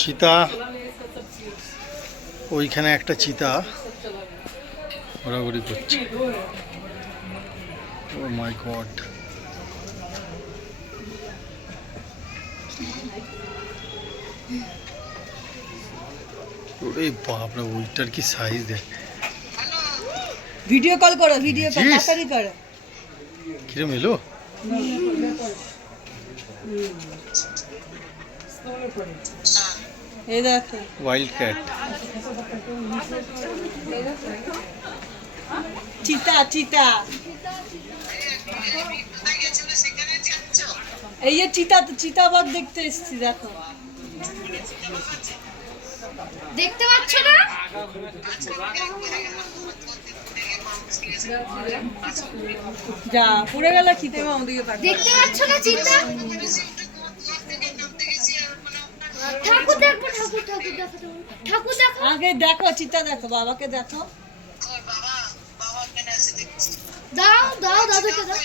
চিতা, ওইখানে একটা চিতা ঘোরাঘুরি করছে। ও মাই গড, ওরে বাপরে, ওইটার কি সাইজ দেখ। ভিডিও কল করো, ভিডিও কল তাড়াতাড়ি করো। কিরম এলো? এই দেখো ওয়াইল্ড ক্যাট। চিতা চিতা, এই যে চিতা, চিতাবাঘ দেখতে এসেছি। দেখো, দেখতে পাচ্ছ না? যা পড়ে গেল চিতে মা ওদিকে তাকা। দেখতে পাচ্ছ না চিতা? ঠাকুর দেখো, ঠাকুর ঠাকুর দেখো, ঠাকুর দেখো। আগে দেখো চিতা, দেখো বাবাকে দেখো। দাও দাও দাদুকে দাও।